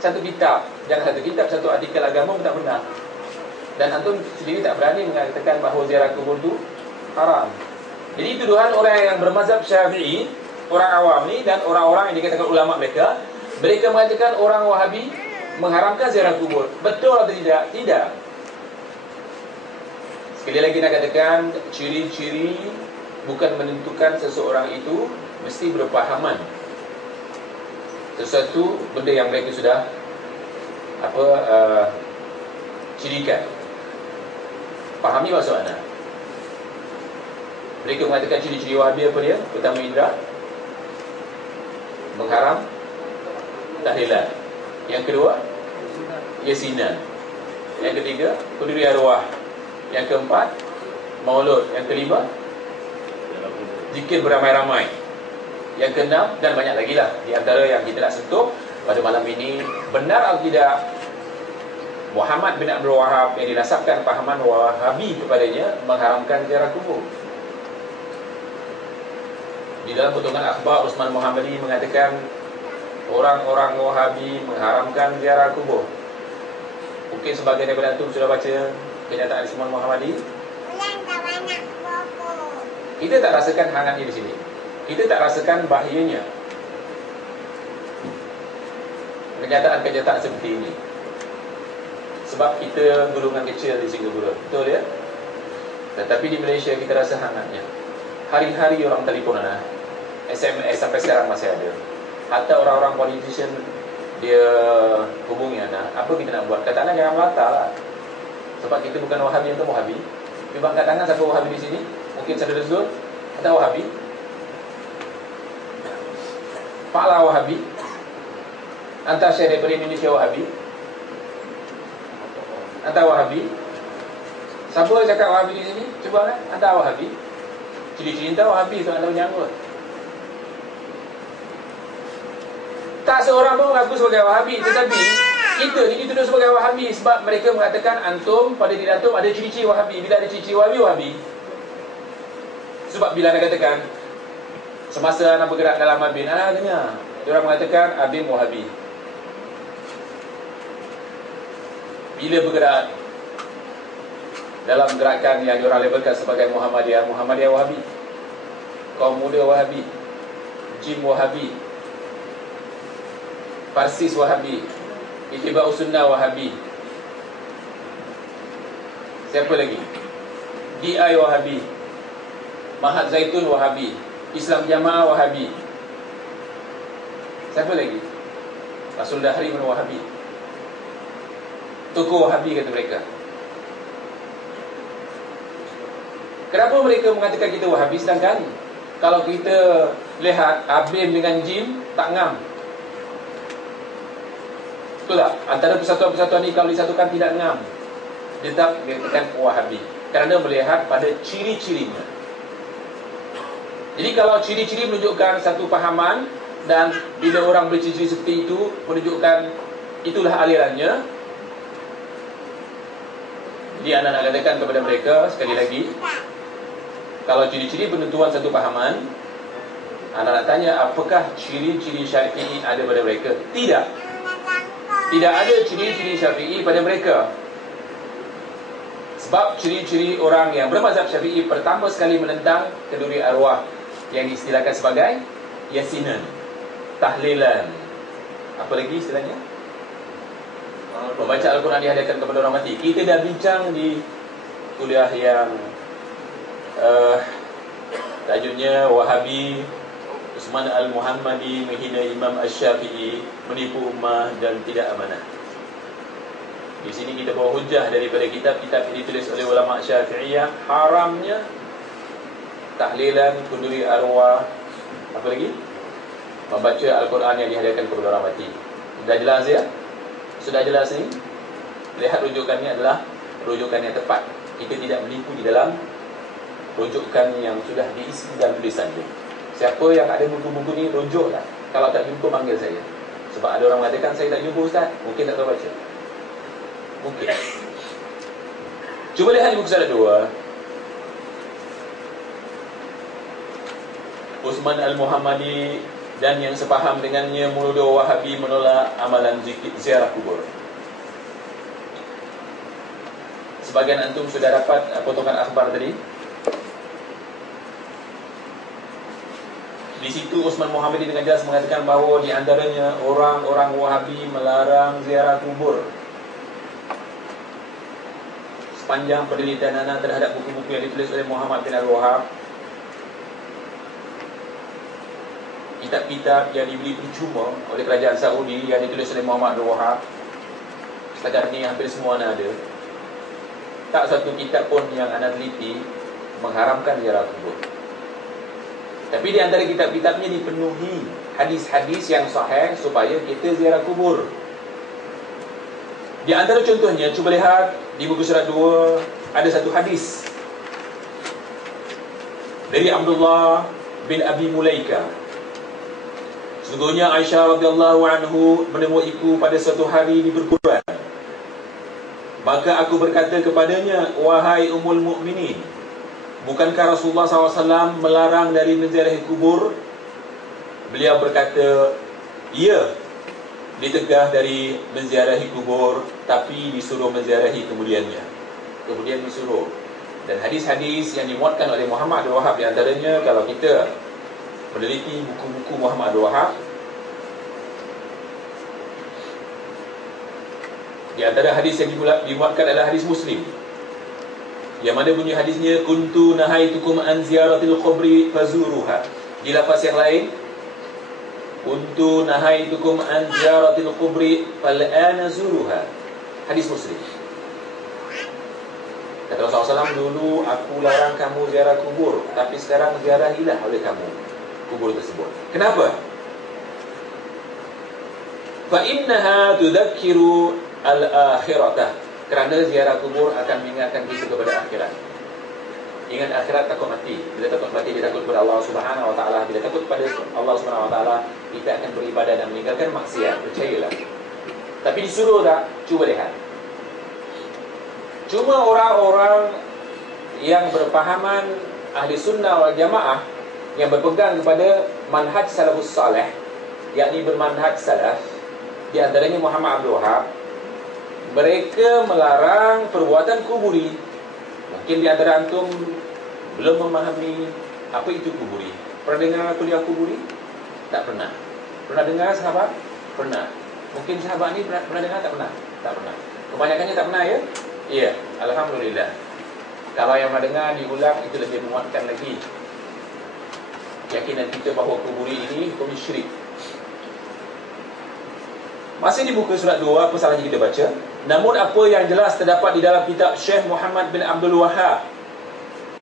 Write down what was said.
satu kitab. Jangan satu kitab, satu artikel agama pun tak benar. Dan antum sendiri tak berani mengatakan bahawa ziarah kubur itu haram. Jadi tuduhan orang yang bermazhab Syafi'i, orang awam ni, dan orang-orang yang dikatakan ulama mereka mengatakan orang Wahabi mengharamkan ziarah kubur. Betul atau tidak? Tidak. Sekali lagi nak katakan, ciri-ciri bukan menentukan seseorang itu mesti berpahaman sesuatu benda yang mereka sudah cirikan. Fahami maksud mana? Mereka mengatakan ciri-ciri Wahabi apa dia? Pertama, indra, mengharam tahlilan. Yang kedua, yasinan. Yang ketiga, pendiri arwah. Yang keempat, maulud. Yang kelima, zikir beramai-ramai. Yang keenam, dan banyak lagi lah di antara yang kita nak sentuh pada malam ini. Benar atau tidak Muhammad bin Abdul Wahab yang dinasabkan pahaman Wahabi kepadanya mengharamkan ziarah kubur? Di dalam potongan akhbar, Usman Muhammadi mengatakan orang-orang Wahabi mengharamkan ziarah kubur. Mungkin sebagian daripada antum sudah baca kenyataan Usman Muhammadi. Kita tak rasakan hangatnya di sini. Kita tak rasakan bahayanya kenyataan-kenyataan seperti ini. Sebab kita golongan kecil di Singapura, betul ya? Tetapi di Malaysia kita rasa hangatnya. Hari-hari orang telefon SMS sampai sekarang masih ada. Hatta orang-orang politician dia hubungi apa kita nak buat? Katakan jangan melata lah. Sebab kita bukan Wahabi atau Wahabi. Cuba angkat tangan siapa Wahabi di sini? Mungkin saudara Zul atau Wahabi? Paklah Wahabi? Antar Syekh daripada Indonesia Wahabi? Antar Wahabi? Siapa cakap Wahabi di sini? Cuba kan? Antar Wahabi? Ciri-ciri entah Wahabi tu anda menyangkut. Tak seorang pun mengaku sebagai Wahabi. Tetapi kita ni dituduh sebagai Wahabi sebab mereka mengatakan antum, pada diri antum ada ciri-ciri Wahabi. Bila ada ciri-ciri Wahabi, Wahabi. Sebab bila anda katakan semasa anda bergerak dalam Abin, dengar diorang mengatakan Abin Wahabi. Bila bergerak dalam gerakan yang diorang labelkan sebagai Muhammadiyah, Muhammadiyah Wahabi, kaum muda Wahabi, Jim Wahabi, Parsis Wahabi, Ittiba'us Sunnah Wahabi. Siapa lagi? DI Wahabi, Mahat Zaitun Wahabi, Islam Jamaah Wahabi. Siapa lagi? Rasul Dahri pun Wahabi. Tokoh Wahabi kata mereka. Kenapa mereka mengatakan kita Wahabi sedangkan kalau kita lihat Abim dengan Jim tak ngam? Betul tak? Antara persatuan-persatuan ni kalau disatukan tidak ngam. Dia tetap dikatakan Wahabi kerana melihat pada ciri-cirinya. Jadi kalau ciri-ciri menunjukkan satu pahaman, dan bila orang berciri-ciri seperti itu menunjukkan itulah alirannya, jadi anda nak katakan kepada mereka sekali lagi, kalau ciri-ciri penentuan satu pahaman, anda nak tanya apakah ciri-ciri Syafi'i ada pada mereka? Tidak. Tidak ada ciri-ciri Syafi'i pada mereka. Sebab ciri-ciri orang yang bermazhab Syafi'i pertama sekali menentang kenduri arwah yang diistilahkan sebagai yasinan, tahlilan. Apa lagi istilahnya? Membaca Al-Quran dihadiahkan kepada orang mati. Kita dah bincang di kuliah yang tajuknya Wahabi Usman Al-Muhammadi menghina Imam Asy-Syafi'i, menipu ummah dan tidak amanah. Di sini kita bawa hujah daripada kitab-kitab yang ditulis oleh ulama Syafi'iyah haramnya tahlilan, kunduri arwah, apa lagi? Membaca Al-Quran yang dihadiahkan kepada orang mati. Sudah jelas ya? Sudah jelas ni? Lihat rujukannya adalah rujukan yang tepat. Kita tidak menipu di dalam rujukan yang sudah diisi dalam tulisan itu. Siapa yang ada buku-buku ni, rujuklah. Kalau tak jumpa, panggil saya. Sebab ada orang mengatakan, saya tak jumpa Ustaz. Mungkin tak tahu baca. Mungkin. Cuba lihat di buku salat 2. Usman Al-Muhammadi dan yang sepaham dengannya menuduh Wahabi menolak amalan ziarah kubur. Sebagian antum sudah dapat potongan akhbar tadi. Di situ Osman Muhammadi dengan jelas mengatakan bahawa di antaranya orang-orang Wahabi melarang ziarah kubur. Sepanjang penelitian anak terhadap buku-buku yang ditulis oleh Muhammad bin Al-Wahhab, kitab-kitab yang dibeli percuma oleh kerajaan Saudi yang ditulis oleh Muhammad bin Al-Wahhab, setakat ini hampir semua ada. Tak satu kitab pun yang anda teliti mengharamkan ziarah kubur. Tapi di antara kitab-kitabnya dipenuhi hadis-hadis yang sahih supaya kita ziarah kubur. Di antara contohnya, cuba lihat di buku surat 2 ada satu hadis dari Abdullah bin Abi Mulaika. Sesungguhnya Aisyah radhiyallahu anhu menemuiku pada suatu hari di perguruan. Maka aku berkata kepadanya, wahai Ummul Mukminin, bukankah Rasulullah SAW melarang dari menziarahi kubur? Beliau berkata, ya, ditegah dari menziarahi kubur, tapi disuruh menziarahi kemudiannya. Kemudian disuruh. Dan hadis-hadis yang dimuatkan oleh Muhammad bin Wahhab, di antaranya kalau kita meneliti buku-buku Muhammad bin Wahhab, di antara hadis yang dimuatkan adalah hadis Muslim, yang mana bunyi hadisnya, kuntu nahaitukum an ziyaratil qubri fazuruha. Di lafaz yang lain, kuntu nahaitukum an ziyaratil qubri fal'ana zuruha. Hadis Muslim. Kata Rasulullah SAW, dulu aku larang kamu ziarah kubur, tapi sekarang ziarahilah oleh kamu kubur tersebut. Kenapa? Fa innaha tudzakiru al-akhiratah. Kerana ziarah kubur akan mengingatkan kita kepada akhirat. Ingat akhirat, takut mati. Bila takut mati, dia takut kepada Allah Subhanahu Wa Taala. Bila takut kepada Allah Subhanahu Wa Taala, kita akan beribadah dan meninggalkan maksiat. Percayalah. Tapi disuruh tak? Cuba lihat. Cuma orang-orang yang berpahaman ahli sunnah wal jamaah, yang berpegang kepada manhaj salafus salih, yakni bermanhaj salaf, di antaranya Muhammad Abdul Wahhab, mereka melarang perbuatan kuburi. Mungkin di antara antum belum memahami apa itu kuburi. Pernah dengar kuliah kuburi? Tak pernah. Pernah dengar sahabat? Pernah. Mungkin sahabat ni pernah dengar? Tak pernah. Tak pernah. Kebanyakannya tak pernah, ya? Iya, alhamdulillah. Kalau yang pernah dengar diulang, itu lebih menguatkan lagi keyakinan kita bahawa kuburi ini hukum syirik. Masih di buku surat 2, apa salahnya kita baca? Namun apa yang jelas terdapat di dalam kitab Syekh Muhammad bin Abdul Wahhab